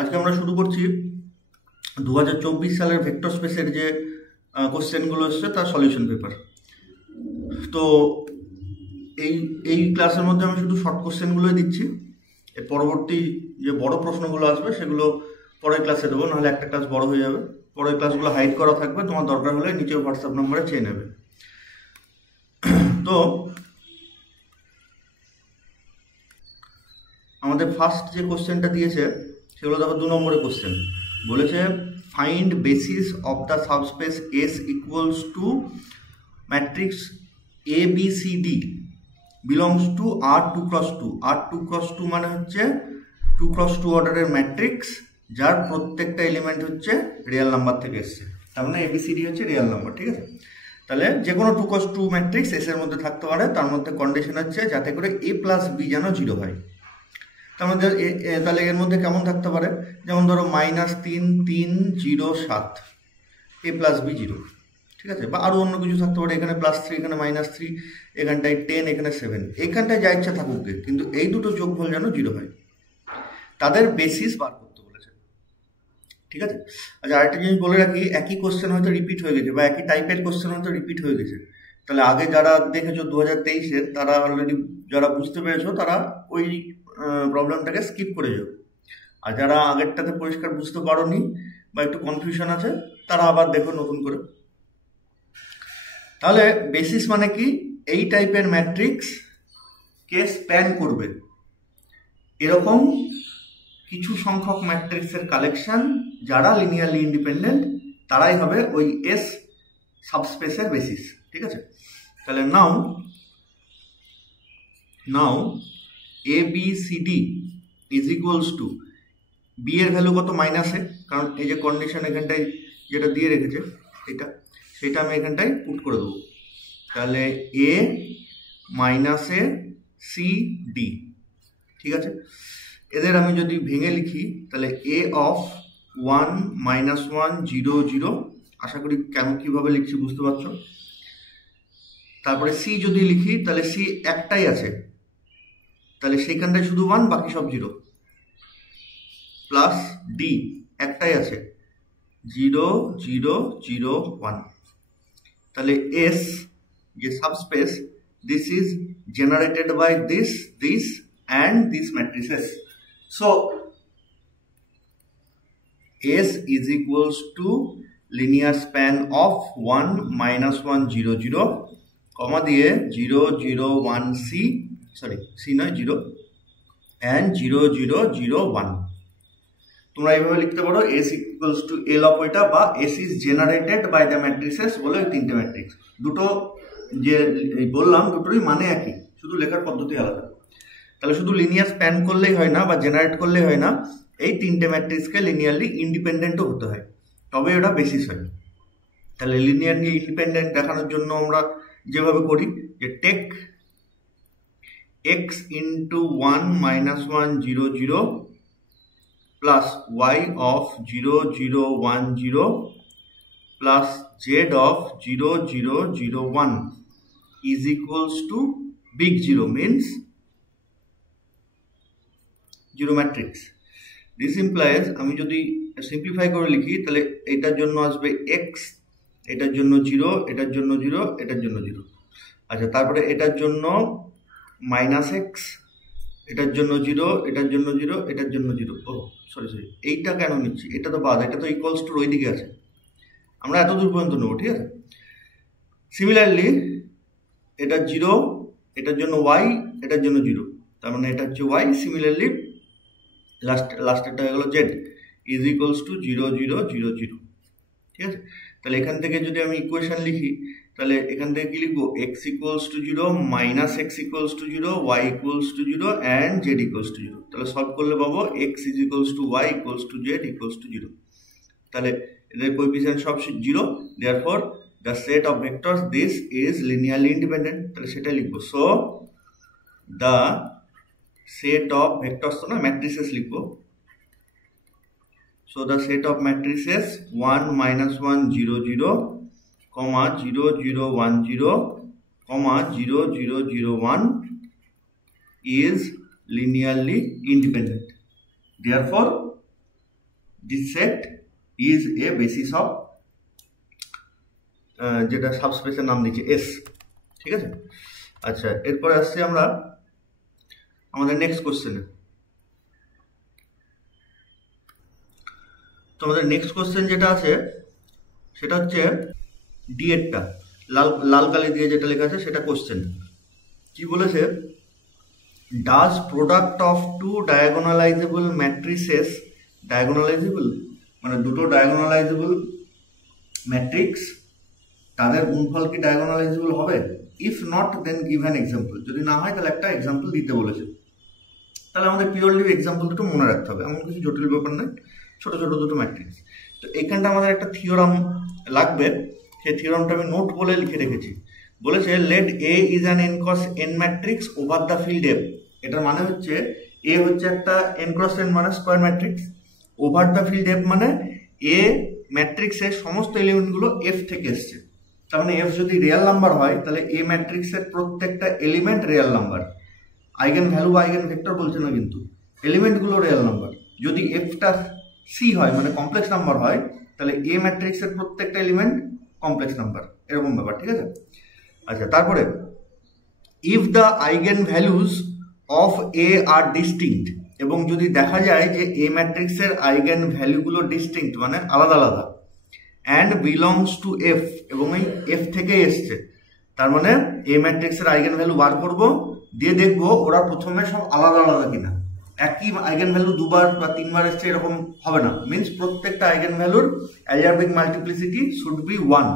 আজকে আমরা শুরু করছি 2024 সালের ভেক্টর স্পেসের যে কোশ্চেনগুলো এসছে তার সলিউশন পেপার। তো এই এই ক্লাসের মধ্যে আমি শুধু শর্ট কোশ্চেনগুলোই দিচ্ছি। এর পরবর্তী যে বড় প্রশ্নগুলো আসবে সেগুলো পরের ক্লাসে দেবো, নাহলে একটা ক্লাস বড় হয়ে যাবে। পরের ক্লাসগুলো হাইড করা থাকবে, তোমার দরকার হলে নিচে হোয়াটসঅ্যাপ নম্বরে চেয়ে নেবে। তো আমাদের ফার্স্ট যে কোশ্চেনটা দিয়েছে সেগুলো দেখো 2 নম্বরের কোশ্চেন। বলেছে find basis of the subspace S equals to matrix A B C D belongs to R2×2। R2×2 মানে হচ্ছে 2×2 অর্ডারের ম্যাট্রিক্স যার প্রত্যেকটা এলিমেন্ট হচ্ছে রিয়েল নাম্বার থেকে এসছে। তার মানে এবিসিডি হচ্ছে রিয়েল নাম্বার, ঠিক আছে? তাহলে যে কোনো 2×2 ম্যাট্রিক্স এস এর মধ্যে থাকতে পারে, তার মধ্যে কন্ডিশন হচ্ছে যাতে করে a প্লাস বি যেন 0 হয়। তার মধ্যে তাহলে এর মধ্যে কেমন থাকতে পারে, যেমন ধরো -3 3 0 7 a প্লাস বি 0, ঠিক আছে? বা আরও অন্য কিছু থাকতে পারে, এখানে +3 এখানে -3, এখানটায় 10 এখানে 7, এখানটায় যা ইচ্ছা থাকুক, কিন্তু এই দুটো যোগফল যেন 0 হয়। তাদের বেসিস বার করতে বলেছে, ঠিক আছে? আচ্ছা, আরেকটা জিনিস বলে রাখি, একই কোশ্চেন হয়তো রিপিট হয়ে গেছে বা একই টাইপের কোশ্চেন হয়তো রিপিট হয়ে গেছে। তাহলে আগে যারা দেখেছো 2023-এর, তারা অলরেডি যারা বুঝতে পেরেছো তারা ওই প্রবলেমটাকে স্কিপ করে যাও। আর যারা আগেরটাতে পরিষ্কার বুঝতে পারোনি বা একটু কনফিউশন আছে, তারা আবার দেখো নতুন করে। তাহলে বেসিস মানে কি, এই টাইপের ম্যাট্রিক্স কে স্প্যান করবে এরকম কিছু সংখ্যক ম্যাট্রিক্সের কালেকশন যারা লিনিয়ারলি ইন্ডিপেন্ডেন্ট, তারাই হবে ওই এস সাবস্পেসের বেসিস, ঠিক আছে? তাহলে now a B C d is equals to, b এর ভ্যালু কত? -এ, কারণ এই যে কন্ডিশন এখানটায় যেটা দিয়ে রেখেছে সেটা আমি এখানটায় পুট করে দেবো। তাহলে এ -এ সি ডি, ঠিক আছে? এদের আমি যদি ভেঙে লিখি তাহলে এ অফ 1 -1 0 0, আশা করি কীভাবে লিখছি বুঝতে পারছো। তারপরে সি যদি লিখি তাহলে সি একটাই আছে, তাহলে সেইখানটায় শুধু 1, বাকি সব 0, প্লাস ডি একটাই আছে 0 0 0 1। তাহলে এস যে subspace, this is generated by this and these matrices. So S is equals to linear span of 1 -1 0 0, comma দিয়ে 0 0 1 C, sorry C নয় 0, and 0 0 0 1। তোমরা এইভাবে লিখতে পারো S equals to L of এটা, বা S is generated by the matrices বলে ওই তিনটে ম্যাট্রিক্স। দুটো যে বললাম দুটোরই মানে একই, শুধু লেখার পদ্ধতি আলাদা। তাহলে শুধু লিনিয়ার স্প্যান করলেই হয় না বা জেনারেট করলেই হয় না, এই তিনটে ম্যাট্রিক্সকে লিনিয়ারলি ইন্ডিপেন্ডেন্টও হতে হয়, তবে ওটা বেসিস হয়। তাহলে লিনিয়ারলি ইন্ডিপেন্ডেন্ট দেখানোর জন্য আমরা যেভাবে করি, যে take x into 1 -1 0 0 plus y of 0 0 1 0 plus z of 0 0 0 1 is equals to big 0, means 0 matrix. This implies, আমি যদি সিম্পলিফাই করে লিখি তাহলে এটার জন্য আসবে x, এটার জন্য 0, এটার জন্য 0, এটার জন্য 0। আচ্ছা, তারপরে এটার জন্য -x, এটার জন্য 0, এটার জন্য 0, এটার জন্য 0। ও সরি, এইটা কেন নিচ্ছি, এটা তো বাদ, এটা তো ইকুয়ালস টু ওই দিকে আছে, আমরা এত দূর পর্যন্ত নেবো, ঠিক আছে? সিমিলারলি এটা 0, এটার জন্য y, এটার জন্য 0, তার মানে এটা হচ্ছে y। সিমিলারলি লাস্টেরটা হয়ে গেল z ইজ ইকুয়ালস টু 0 0 0 0, ঠিক আছে? তাহলে এখান থেকে যদি আমি ইকুয়েশন লিখি তাহলে এখান থেকে কি লিখবো, x equals to 0, -x equals to 0, y equals to 0, and z equals to 0। তাহলে সলভ করলে পাবো x is equals two y equals to z equals to 0। তাহলে এদের কোএফিসিয়েন্ট সব 0, therefore the set of vectors this is linearly independent. তাহলে সেটা লিখবো, so the set of vectors, তো না matrices লিখবো, so the set of matrices 1 -1 0 0, 0 0 1 0, 0 0 0 1 is linearly independent. Therefore this set is a basis of যেটা সাবস্পেসের নাম দিচ্ছে এস। ঠিক আছে, আচ্ছা এরপরে আসছি আমরা আমাদের নেক্সট কোশ্চেনে। তো আমাদের নেক্সট কোশ্চেন যেটা আছে সেটা হচ্ছে ডিএডটা লাল লাল কালি দিয়ে যেটা লেখা আছে সেটা কোশ্চেন কি বলেছে, does product of two diagonalisable matrices, diagonalisable মানে দুটো ডায়াগোনালাইজেবল ম্যাট্রিক্স, তাদের গুণফল কি ডায়াগোনালাইজেবল হবে? If not then give an example. যদি না হয় তাহলে একটা এক্সাম্পল দিতে বলেছে। তাহলে আমাদের পিওরলি এক্সাম্পল দুটো মনে রাখতে হবে, এমন কিছু জটিল ব্যাপার নয়, ছোট ছোট দুটো ম্যাট্রিক্স। তো এখানটা আমাদের একটা থিওরাম লাগবে, সেই থিওরামটা আমি নোট বলে লিখে রেখেছি। বলেছে let A is an N cross N matrix over the field F. এটার মানে হচ্ছে এ হচ্ছে একটা এন ক্রস এন মানে square matrix, over the field F মানে এ ম্যাট্রিক্সের সমস্ত এলিমেন্টগুলো এফ থেকে এসছে। তার মানে এফ যদি রিয়েল নাম্বার হয় তাহলে এ ম্যাট্রিক্সের প্রত্যেকটা element real number. Eigen value বা আইগেন ভেক্টর বলছে না, কিন্তু এলিমেন্টগুলো রিয়েল নাম্বার। যদি এফটা সি হয় মানে কমপ্লেক্স নাম্বার হয় তাহলে এ ম্যাট্রিক্সের প্রত্যেকটা এলিমেন্ট কমপ্লেক্স নাম্বার, এরকম ব্যাপার। ঠিক আছে, আচ্ছা তারপরে if the eigenvalues of A are distinct, এবং যদি দেখা যায় যে এ ম্যাট্রিক্সের আইগেন ভ্যালুগুলো ডিস্টিংক্ট মানে আলাদা আলাদা, অ্যান্ড বিলংস টু এফ এবং এই এফ থেকে এসছে, তার মানে এ ম্যাট্রিক্সের আইগেন ভ্যালু বার করব, দিয়ে দেখবো ওরা প্রথমে সব আলাদা আলাদা কিনা। একই আইগেন ভ্যালু দুবার বা তিনবার এসছে এরকম হবে না, মিনস প্রত্যেকটা আইগেন ভ্যালুর অ্যালজেব্রিক মাল্টিপ্লিসিটি শুড বি 1,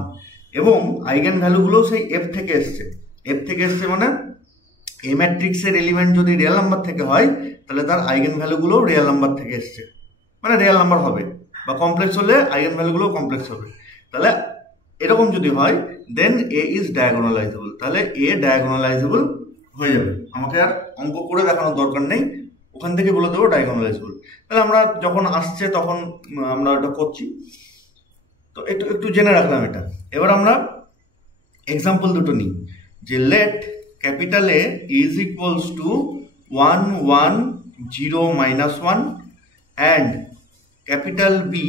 এবং আইগেন ভ্যালুগুলো সেই এফ থেকে এসছে। এফ থেকে এসছে মানে এ ম্যাট্রিক্সের এলিমেন্ট যদি রিয়েল নাম্বার থেকে হয় তাহলে তার আইগেন ভ্যালুগুলো রিয়েল নাম্বার থেকে এসছে, মানে রিয়েল নাম্বার হবে, বা কমপ্লেক্স হলে আইগেন ভ্যালুগুলো কমপ্লেক্স হবে। তাহলে এরকম যদি হয় দেন এ ইজ ডায়াগোনালাইজেবল, তাহলে এ ডায়াগোনালাইজেবল হয়ে যাবে। আমাকে আর অঙ্ক করে দেখানোর দরকার নেই, ওখান থেকে বলে দেবো ডায়াগোনালাইজেবল। তাহলে আমরা যখন আসছে তখন আমরা ওটা করছি, তো একটু জেনে রাখলাম এটা। এবার আমরা এক্সাম্পল দুটো নিই, যে let capital A is equals to 1 1 0 -1 and capital B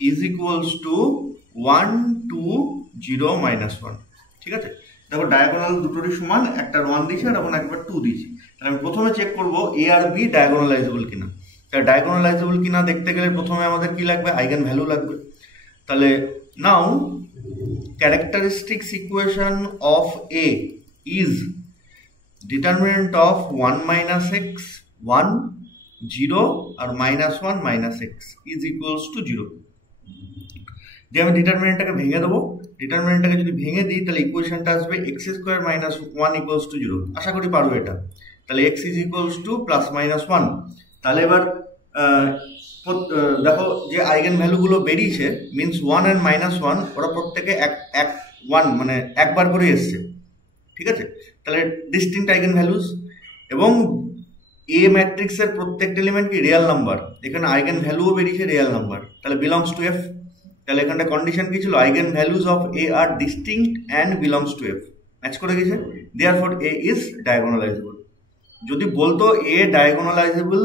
is equals to 1 2 0 -1। ঠিক আছে, দেখো ডায়াগোনাল দুটোরই সমান, একটা 1 দিয়েছি আর এখন একবার 2 দিয়েছি। তাহলে আমি প্রথমে চেক করবো এ আর বি ডায়াগোনালাইজেবল কিনা। তাহলে ডায়াগোনালাইজেবল কিনা দেখতে গেলে প্রথমে আমাদের কি লাগবে, আইগেন ভ্যালু লাগবে। তাহলে now characteristics equation of a is determinant of 1 - x 1 0 আর -1 - x ইজ ইকুয়ালস টু 0। যে আমি ডিটারমিনেন্টটাকে ভেঙে দেবো, ডিটারমিনেন্টটাকে যদি ভেঙে দিই তাহলে ইকুয়েশনটা আসবে x² - 1 = 0। আশা করি পারবো এটা। তাহলে x ইজ ইকুয়ালস টু +-1। তাহলে এবার দেখো যে আইগেন ভ্যালুগুলো বেরিয়েছে মিনস 1 আর -1 ওরা প্রত্যেকে 1 মানে একবার করে এসছে। ঠিক আছে, তাহলে ডিস্টিংক্ট আইগেন ভ্যালুজ, এবং এ ম্যাট্রিক্সের প্রত্যেকটা এলিমেন্ট কি রিয়েল নাম্বার, এখানে আইগেন ভ্যালুও বেরিয়েছে রিয়েল নাম্বার, তাহলে বিলংস টু এফ। তাহলে এখানটা কন্ডিশন কি ছিল, eigenvalues of A are distinct and belongs to F, match করে গেছে। Therefore A is diagonalisable. যদি বলতো এ ডায়াগোনালাইজেবল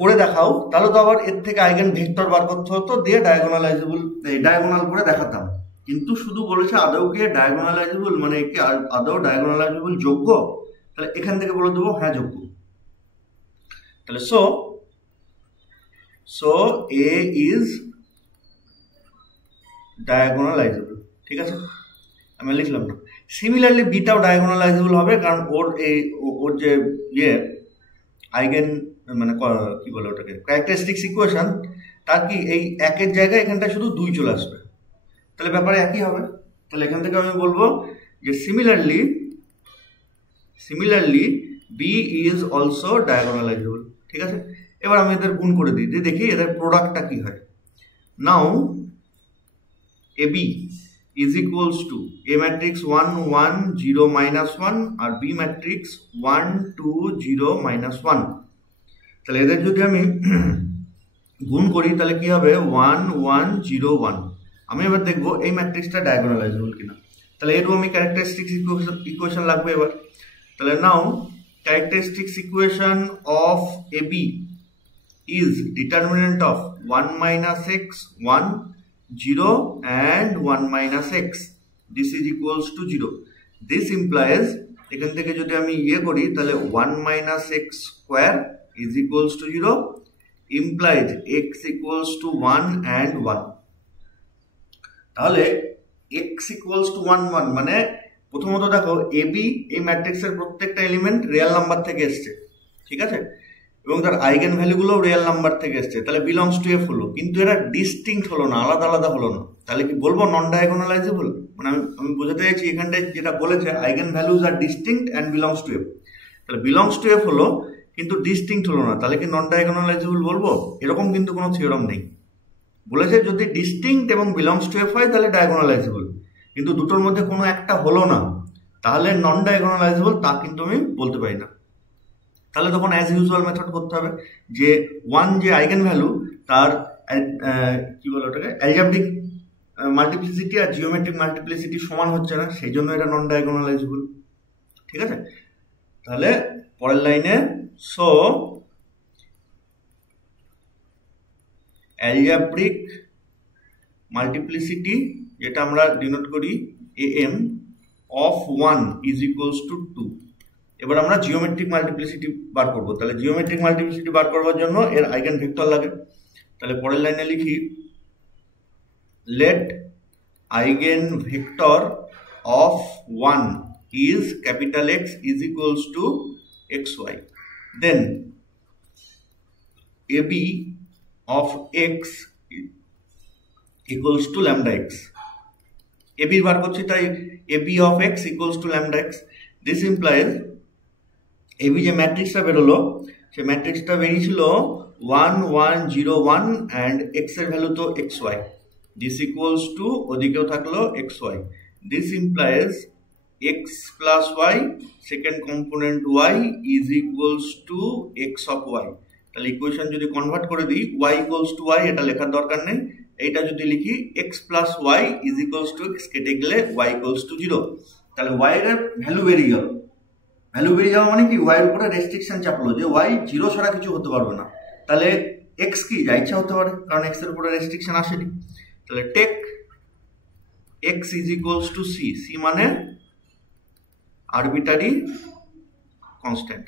করে দেখাও তাহলে তো আবার এর থেকে আইগেন ভেক্টর বার করতে হতো, দিয়ে ডায়াগোনালাইজেবল ডায়াগোনাল করে দেখাতাম। কিন্তু শুধু বলেছে আদৌ কি ডায়াগোনালাইজেবল, মানে একে আদৌ ডায়াগোনালাইজেবল যোগ্য, তাহলে এখান থেকে বলে দেবো হ্যাঁ যোগ্য। তাহলে সো এ ইজ ডায়াগোনালাইজেবল। ঠিক আছে, আমি লিখলাম না। সিমিলারলি বিটাও ডায়াগোনালাইজেবল হবে, কারণ ওর যে আইগেন মানে কি বলে ওটাকে ক্যারেক্টারিস্টিক্স ইকুয়েশন, তার কি এই একের জায়গায় এখানটা শুধু 2 চলে আসবে, তাহলে ব্যাপারে একই হবে। তাহলে এখান থেকে আমি বলবো যে similarly B is also diagonalisable. ঠিক আছে, এবার আমি এদের গুণ করে দিই, দিয়ে দেখি এদের প্রোডাক্টটা কি হয়। Now a b is equals to a matrix 1 1 0 -1 আর বি ম্যাট্রিক্স 1 2 0 -1। তাহলে এদের যদি আমি গুণ করি তাহলে কি হবে 1 1 0 1। আমি এবার দেখবো এই ম্যাট্রিক্সটা ডায়াগোনালাইজেবল কিনা। তাহলে এরও আমি ক্যারেক্টারিস্টিক্স ইকুয়েশন লাগবে এবার। তাহলে now characteristics equation of a b is determinant of 1 minus x 1 0 and 1 minus x. This is equals to 0. This implies এখান থেকে যদি আমি করি তাহলে 1 minus x square is equals to 0 implies x equals to 1 and 1. তাহলে x equals to 1 1 মানে প্রথমত দেখো ab এই ম্যাট্রিক্সের প্রত্যেকটা এলিমেন্ট রিয়েল নাম্বার থেকে এসেছে, ঠিক আছে, এবং তার আইগেন ভ্যালুগুলো রিয়েল নাম্বার থেকে এসেছে, তাহলে বিলংস টু এফ হলো, কিন্তু এরা ডিস্টিংক্ট হলো না, আলাদা আলাদা হলো না, তাহলে কি বলবো নন ডায়াগোনালাইজেবল? মানে আমি বোঝাতে চাইছি এখানটায় যেটা বলেছে eigenvalues are distinct and belongs to F, তাহলে বিলংস টু এফ হলো কিন্তু ডিস্টিংক্ট হলো না, তাহলে কি নন ডায়াগোনালাইজেবল বলবো? এরকম কিন্তু কোনো থিওরাম নেই। বলেছে যদি ডিস্টিংক্ট এবং বিলংস টু এফ হয় তাহলে ডায়াগোনালাইজেবল, কিন্তু দুটোর মধ্যে কোনো একটা হলো না, তাহলে নন ডায়াগোনালাইজেবল তা কিন্তু আমি বলতে পারি না। তাহলে তখন অ্যাজ ইউজুয়াল মেথড করতে হবে যে 1 যে আইগেন ভ্যালু তার কি বলে ওটাকে অ্যালজেব্রিক মাল্টিপ্লিসিটি আর জিওমেট্রিক মাল্টিপ্লিসিটি সমান হচ্ছে না, সেই জন্য এটা নন ডায়াগোনালাইজেবল, ঠিক আছে। তাহলে পরের লাইনে সো অ্যালজেব্রিক মাল্টিপ্লিসিটি যেটা আমরা ডিনোট করি am of 1 is equals to 2। এবার আমরা জিওমেট্রিক মাল্টিপ্লিসিটি বার করব, তাহলে জিওমেট্রিক মাল্টিপ্লিসিটি বার করবার জন্য এর আইগেন ভেক্টর লাগে, তাহলে পরের লাইনে লিখি let eigen vector of 1 is capital X is equals to xy, then ab of x equals to lambda x। ab বার করছি তাই ab of x equals to lambda x। this implies ab যে ম্যাট্রিক্সটা বেরোলো সেই ম্যাট্রিক্সটা বেরিয়েছিল 1 1 0 1 and x এর value তো xy, this equals to ওদিকেও থাকলো xy, this implies x plus y second component y is equals to x of y। তাহলে equation যদি convert করে দিই y equals to y এটা লেখার দরকার নেই, এইটা যদি লিখি x plus y is equals to x কেটে গেলে y equals to 0, তাহলে y এর ভ্যালু বেরিয়ে গেল। ভ্যালু বেরিয়ে যাওয়া মানে কি y এর উপরে রেস্ট্রিকশন চাপলো যে y 0 ছাড়া কিছু হতে পারবে না, তাহলে x কি যা ইচ্ছা হতে পারে কারণ x এর উপরে রেস্ট্রিকশন আসেনি। তাহলে take x is equals to c, c মানে আরবিটারি কনস্ট্যান্ট,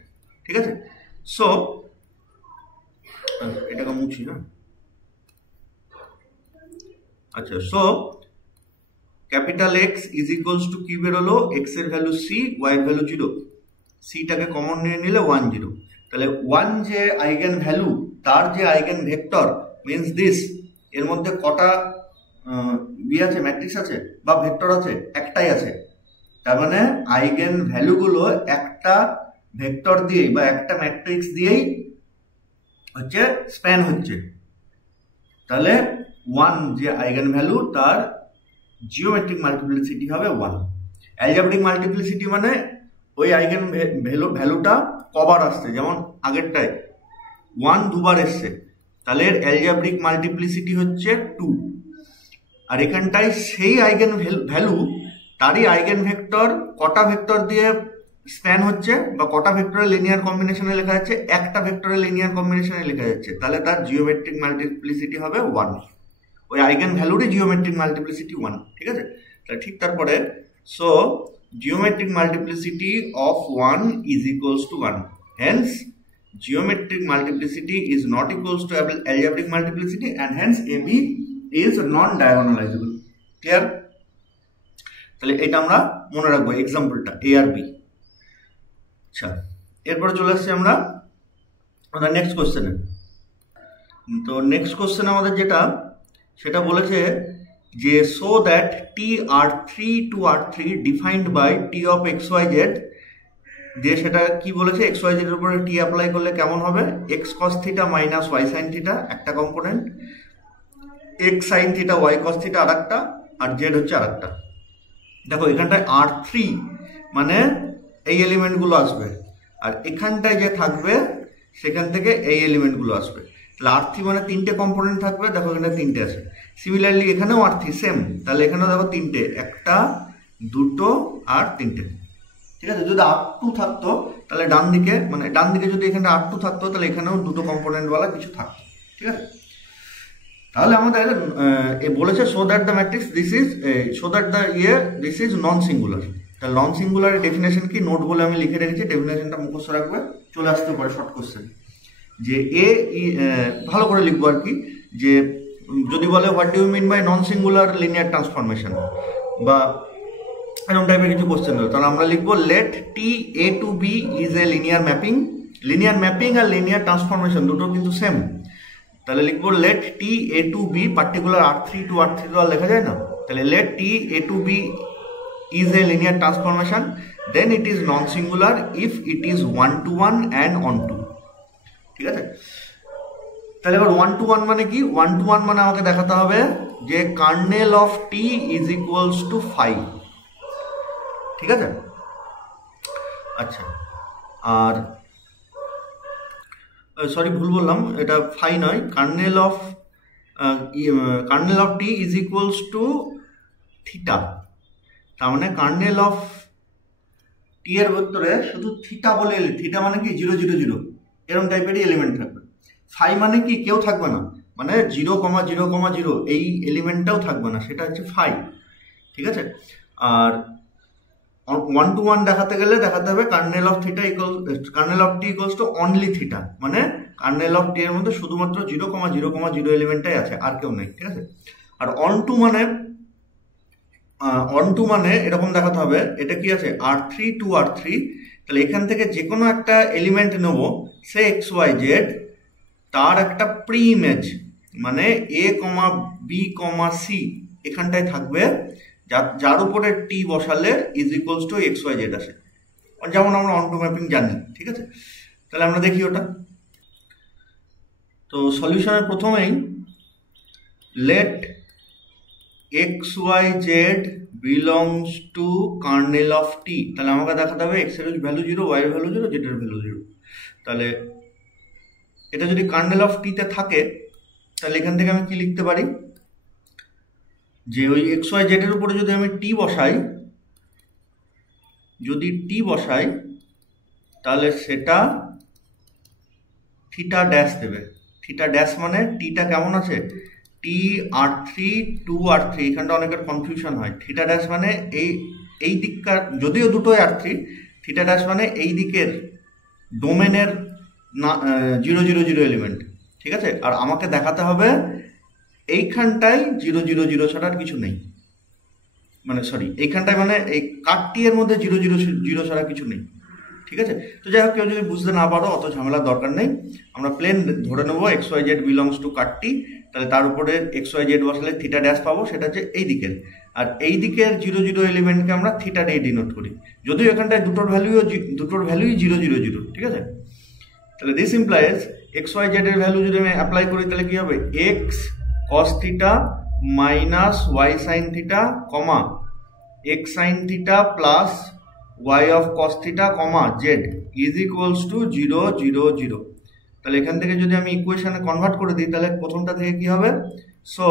ঠিক আছে। সো এটাকে মুছি না, আচ্ছা, so capital X is equals to কি বেরোলো x এর ভ্যালু c, y এর ভ্যালু 0, c টাকে কমন নিয়ে নিলে 1 0, তাহলে 1 যে আইগেন ভ্যালু তার যে আইগেন ভেক্টর মিন্স দিস এর মধ্যে কটা আছে ম্যাট্রিক্স আছে বা ভেক্টর আছে? একটাই আছে, তার মানে আইগেন ভ্যালুগুলো একটা ভেক্টর দিয়েই বা একটা ম্যাট্রিক্স দিয়েই হচ্ছে স্প্যান হচ্ছে, তাহলে 1 যে আইগেন ভ্যালু তার জিওমেট্রিক মাল্টিপ্লিসিটি হবে 1। অ্যালজেব্রিক মাল্টিপ্লিসিটি মানে ওই আইগেন ভ্যালুটা কবার আসছে, যেমন আগেরটায় 1 দুবার এসছে, তাহলে এর অ্যালজেব্রিক মাল্টিপ্লিসিটি হচ্ছে 2, আর এখানটায় সেই আইগেন ভ্যালু তারই আইগেন ভেক্টর কটা ভেক্টর দিয়ে স্প্যান হচ্ছে বা কটা ভেক্টরের লিনিয়ার কম্বিনেশনে লেখা যাচ্ছে, একটা ভেক্টরের লিনিয়ার কম্বিনেশনে লেখা যাচ্ছে, তাহলে তার জিওমেট্রিক মাল্টিপ্লিসিটি হবে 1, ওই আইগেন ভ্যালুরই জিওমেট্রিক মাল্টিপ্লিসিটি 1, ঠিক আছে। তাহলে ঠিক তারপরে so geometric multiplicity of 1 is equals to 1, hence geometric multiplicity is not equals to algebraic multiplicity and hence AB is non-diagonalizable, clear? তাহলে এটা আমরা মনে রাখবো এক্সাম্পলটা A আর B। আচ্ছা, এরপরে চলে আসছি আমরা আমাদের নেক্সট কোশ্চেনে। তো নেক্সট কোশ্চেন আমাদের যেটা সেটা বলেছে যে so that T R 3 to R 3 defined by T of x Y Z, দিয়ে সেটা কি বলেছে এক্স ওয়াই জেড এর উপরে টি অ্যাপ্লাই করলে কেমন হবে, x cos theta minus y sine theta একটা component, x sine theta y cos theta আর একটা, আর জেড হচ্ছে আর একটা। দেখো এখানটায় আর 3 মানে এই এলিমেন্টগুলো আসবে, আর এখানটায় যে থাকবে সেখান থেকে এই এলিমেন্টগুলো আসবে, তাহলে আর 3 মানে 3টে কম্পোনেন্ট থাকবে, দেখো এখানে 3টে আছে। সিমিলারলি এখানেও আর 3 সেম, তাহলে এখানেও দেখো 3টে, একটা দুটো আর 3টে, ঠিক আছে। যদি আর 2 থাকতো তাহলে ডান দিকে মানে ডান দিকে যদি এখানে R2 থাকতো তাহলে এখানেও দুটো কম্পোনেন্টওয়ালা কিছু থাকতো, ঠিক আছে। তাহলে আমাদের বলেছে so that the matrix this is so that the this is non singular. তাহলে নন সিঙ্গুলারের ডেফিনেশন কি নোট বলে আমি লিখে রেখেছি, ডেফিনেশনটা মুখস্থ রাখবে, চলে আসতে পারে শর্ট কোশ্চেন। যে ভালো করে লিখবো আর কি, যে যদি বলে what do you mean by non singular linear transformation বা এরকম টাইপের কিছু কোশ্চেন হলো, তাহলে আমরা লিখবো let T a to b is a linear mapping. Linear mapping আর লিনিয়ার ট্রান্সফরমেশন দুটো কিন্তু সেম। তাহলে লিখবো let T a to b particular R3 to R3 তো আর লেখা যায় না, তাহলে let T a to b is a linear transformation then it is non singular if it is 1 to 1 and onto, ঠিক আছে। তাহলে এবার 1 to 1 মানে কি? 1 to 1 মানে আমাকে দেখাতে হবে যে kernel of T is equals two 5, ঠিক আছে। আচ্ছা, আর সরি ভুল বললাম, এটা ফাই নয়, kernel of T is equals two theta. তার মানে কার্নেল অফ টি এর ভেতরে শুধু থিটা বলে, থিটা মানে কি 0 0 0 এরকম টাইপেরই এলিমেন্ট থাকবে। ফাই মানে কি কেউ থাকবে না, মানে 0 0 0 এই এলিমেন্টটাও থাকবে না, সেটা হচ্ছে ফাই, ঠিক আছে। আর 1 to 1 দেখাতে গেলে দেখাতে হবে kernel of theta kernel of T equals to only theta, মানে কার্নেল অফ টি এর মধ্যে শুধুমাত্র 0 0 0 এলিমেন্টটাই আছে, আর কেউ নেই, ঠিক আছে। আর অন টু মানে এরকম দেখাতে হবে, এটা কি আছে R3 টু R3, তাহলে এখান থেকে যে কোনো একটা এলিমেন্ট নেব, সে XYZ, তার একটা প্রি ইমেজ মানে A, B, C এখানটায় থাকবে, যার উপরে টি বসালে ইজ ইকুয়ালস টু XYZ আসে, যেমন আমরা অন টু ম্যাপিং জানি, ঠিক আছে। তাহলে আমরা দেখি ওটা। তো সলিউশনের প্রথমেই let XYZ belongs to kernel of T, তাহলে আমাকে দেখাতে হবে x এর ভ্যালু 0, y এর ভ্যালু 0, z এর ভ্যালু 0। তাহলে এটা যদি কার্নেল অফ টিতে থাকে তাহলে এখান থেকে আমি কি লিখতে পারি, যে ওই XYZ এর উপরে যদি আমি টি বসাই, তাহলে সেটা থিটা ড্যাশ দেবে। থিটা ড্যাশ মানে টিটা কেমন আছে, টি R3 টু R3, এখানটা অনেকের কনফিউশন হয়। থিটা ড্যাশ মানে এই দিককার, যদিও দুটোই R3, থিটা ড্যাশ মানে এই দিকের ডোমেনের 0 0 0 এলিমেন্ট, ঠিক আছে। আর আমাকে দেখাতে হবে এইখানটায় 0 0 0 ছাড়া আর কিছু নেই, মানে সরি এইখানটায় মানে এই কাটটি এর মধ্যে 0 0 0 ছাড়া কিছু নেই, ঠিক আছে। তো যাই হোক, কেউ যদি বুঝতে না পারো অত ঝামেলার দরকার নেই, আমরা প্লেন ধরে নেবো XYZ বিলংস টু কাটটি, তাহলে তার উপরে XYZ বসালে থিটা ড্যাশ পাবো, সেটা হচ্ছে এই দিকের। আর এই দিকের 0 0 এলিমেন্টকে আমরা থিটা দিয়ে ডিনোট করি, যদিও এখানটায় দুটোর ভ্যালুই 0 0 0, ঠিক আছে। তাহলে দিস ইমপ্লাইজ XYZ এর ভ্যালু যদি আমি অ্যাপ্লাই করি তাহলে কি হবে, x cos theta minus y sin theta comma x sin theta plus y of cos theta comma z is equals to 0 0 0। তাহলে এখান থেকে যদি আমি ইকুয়েশনে কনভার্ট করে দিই তাহলে প্রথমটা থেকে কি হবে, so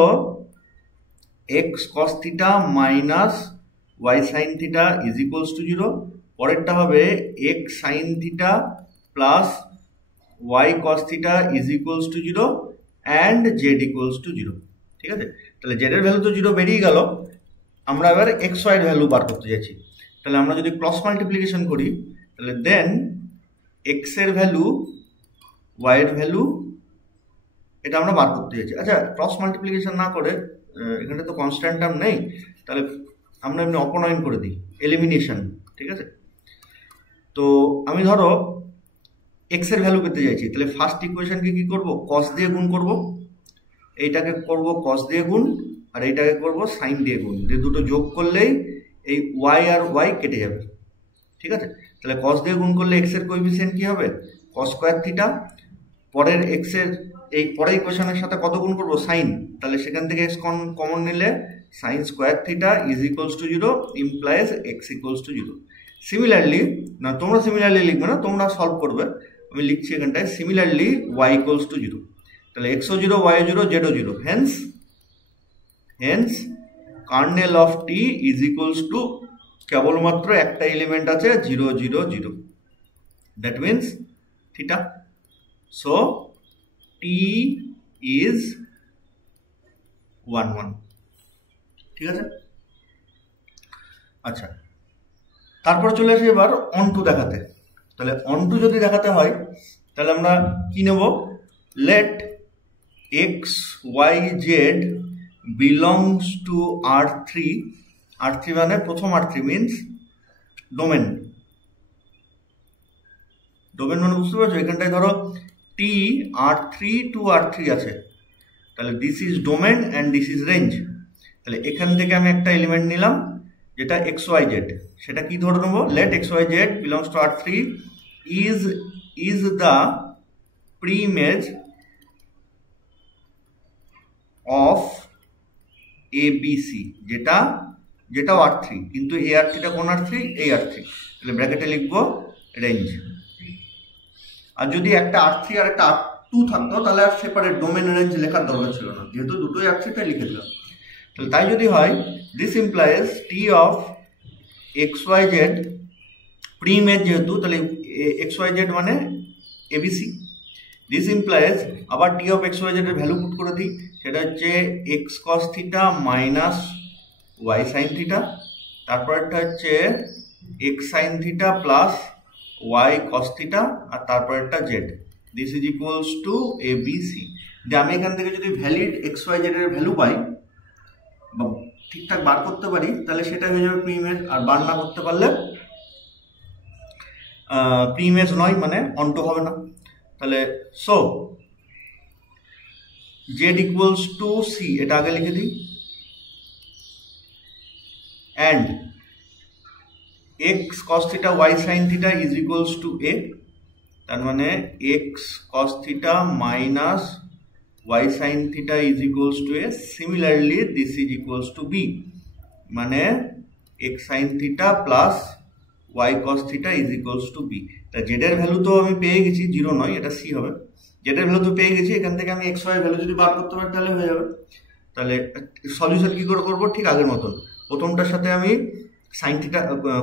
x cos theta minus y sin theta is equals to 0, পরেরটা হবে x sin theta plus y cos theta is equals to 0 and z equals to 0, ঠিক আছে। তাহলে z এর ভ্যালু তো 0 বেরিয়ে গেল, আমরা এবার xy এর ভ্যালু বার করতে যাচ্ছি। তাহলে আমরা যদি ক্রস মাল্টিপ্লিকেশন করি তাহলে দেন x এর ভ্যালু y এর ভ্যালু এটা আমরা বার করতে যাচ্ছি। আচ্ছা, ক্রস মাল্টিপ্লিকেশন না করে, এখানে তো কনস্ট্যান্ট টার্ম নেই, তাহলে আমরা এমনি অপনয়ন করে দিই, এলিমিনেশন, ঠিক আছে। তো আমি ধরো x এর ভ্যালু পেতে চাইছি, তাহলে ফার্স্ট ইকুয়েশনকে কি করব, cos দিয়ে গুণ করব, এইটাকে করব cos দিয়ে গুণ, আর এইটাকে করব sin দিয়ে গুণ, দিয়ে দুটো যোগ করলেই এই y আর y কেটে যাবে, ঠিক আছে। তাহলে cos দিয়ে গুণ করলে x এর কোএফিসিয়েন্ট কি হবে, cos স্কয়ার থিটা, পরের x এর এই পরের ইকুয়েশনের সাথে কত গুণ করব, sin, তাহলে সেখান থেকে x কমন নিলে sin square theta is equals to 0 implies x equals to 0। Similarly, না তোমরা সিমিলারলি লিখবে না, তোমরা সলভ করবে, আমি লিখছি এখানটায় সিমিলারলি y ইকুয়ালস টু 0, তাহলে x ও 0, y ও 0, z ও 0, hence kernel of T is equals to কেবলমাত্র একটা এলিমেন্ট আছে 0 0 0, that means theta. So T is 1 1. ঠিক আছে। আচ্ছা, তারপরে চলে আসি এবার অনটু দেখাতে। তাহলে অনটু যদি দেখাতে হয় তাহলে আমরা কি নেব, let x Y Z belongs to R3, R3 মানে প্রথম R3 মিনস ডোমেন, ডোমেন মানে বুঝতে পারছো, এখানটায় ধরো টি R3 টু R3 আছে, তাহলে this is domain and this is range. তাহলে এখান থেকে আমি একটা এলিমেন্ট নিলাম যেটা এক্স ওয়াই জেড, সেটা কি ধরে নেবো, let x Y Z belongs to R3 is the preimage of ABC, যেটাও R3, কিন্তু এই R3টা কোন R3, এই R3, তাহলে ব্র্যাকেটে লিখবো রেঞ্জ। আর যদি একটা R3 আর একটা R2 থাকতো তাহলে আর সেপারেট ডোমেন রেঞ্জ লেখার দরকার ছিল না, যেহেতু দুটোই R3 তাই লিখে দিলাম। তাহলে তাই যদি হয়, this implies T of x Y z preimage, যেহেতু তাহলে এক্স ওয়াই জেড মানে ABC, দিস ইমপ্লাইজ আবার T of x Y z এর ভ্যালু পুট করে দিই, সেটা হচ্ছে x cos theta minus y sine theta, তারপরটা হচ্ছে x sine theta plus y cos theta, আর তারপরেরটা z, this is equals to ABC। যে আমি এখান থেকে যদি ভ্যালিড এক্স ওয়াই জেড এর ভ্যালু পাই বা ঠিকঠাক বার করতে পারি তাহলে সেটা হয়ে যাবে প্রিইমেজ, আর বার না করতে পারলে প্রিইমেজ নয়, মানে অনটু হবে না। তাহলে so z equals to c, এটা আগে লিখে দিই, and x cos theta y sine theta is equals to a, তার মানে x cos theta minus y sine theta is equals to a. Similarly this is equals to b, মানে x sine theta plus y cos theta is equals to b. তা জেডের value তো আমি পেয়ে গেছি, 0 নয়, এটা সি হবে। জেডের ভ্যালু তো পেয়ে গেছি, এখান থেকে আমি এক্স ওয়াই ভ্যালু যদি বার করতে পারি তাহলে হয়ে যাবে। তাহলে সলিউশন কি করে করবো, ঠিক আগের মতন, প্রথমটার সাথে আমি সাইন থিটা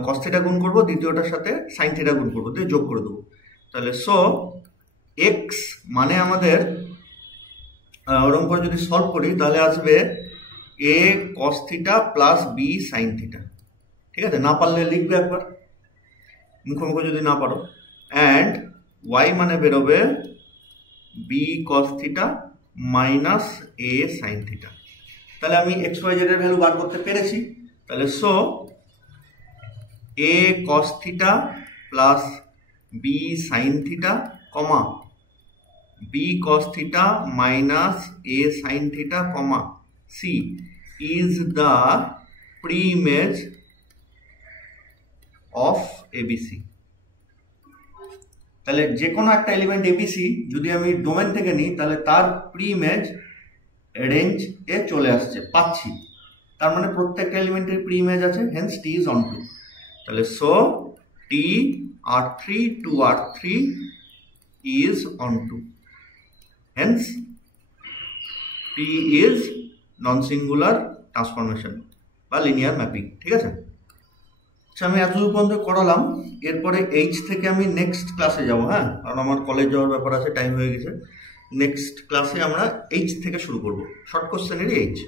কস থিটা গুণ করবো, দ্বিতীয়টার সাথে সাইন থিটা গুণ করবো, দিয়ে যোগ করে দেবো। তাহলে সো এক্স মানে আমাদের ওরকম করে যদি সলভ করি তাহলে আসবে a cos theta plus b sine theta. ঠিক আছে, না পারলে লিখবে একবার মুখোমুখি যদি না পারো, অ্যান্ড ওয়াই মানে বেরোবে b cos theta minus a sine theta. তাহলে আমি এক্স ওয়াই জেড এর ভ্যালু বার করতে পেরেছি। তাহলে so a cos theta plus b sine theta comma b cos theta minus a sine theta comma c is the preimage of ABC। তাহলে যে কোনো একটা এলিমেন্ট ABC যদি আমি ডোমেন থেকে নিই তাহলে তার প্রিইমেজ রেঞ্জ এ চলে আসছে, পাচ্ছি, তার মানে প্রত্যেকটা এলিমেন্টের প্রিইমেজ আছে, hence T is onto. তাহলে so T R3 to R3 is on 2, hence T is non-singular transformation বা linear mapping। ঠিক আছে, আচ্ছা আমি এতদূর পর্যন্ত করালাম, এরপরে এইচ থেকে আমি নেক্সট ক্লাসে যাব। হ্যাঁ, কারণ আমার কলেজ যাওয়ার ব্যাপার আছে, টাইম হয়ে গেছে। নেক্সট ক্লাসে আমরা এইচ থেকে শুরু করব, শর্ট কোশ্চেনেরই এইচ।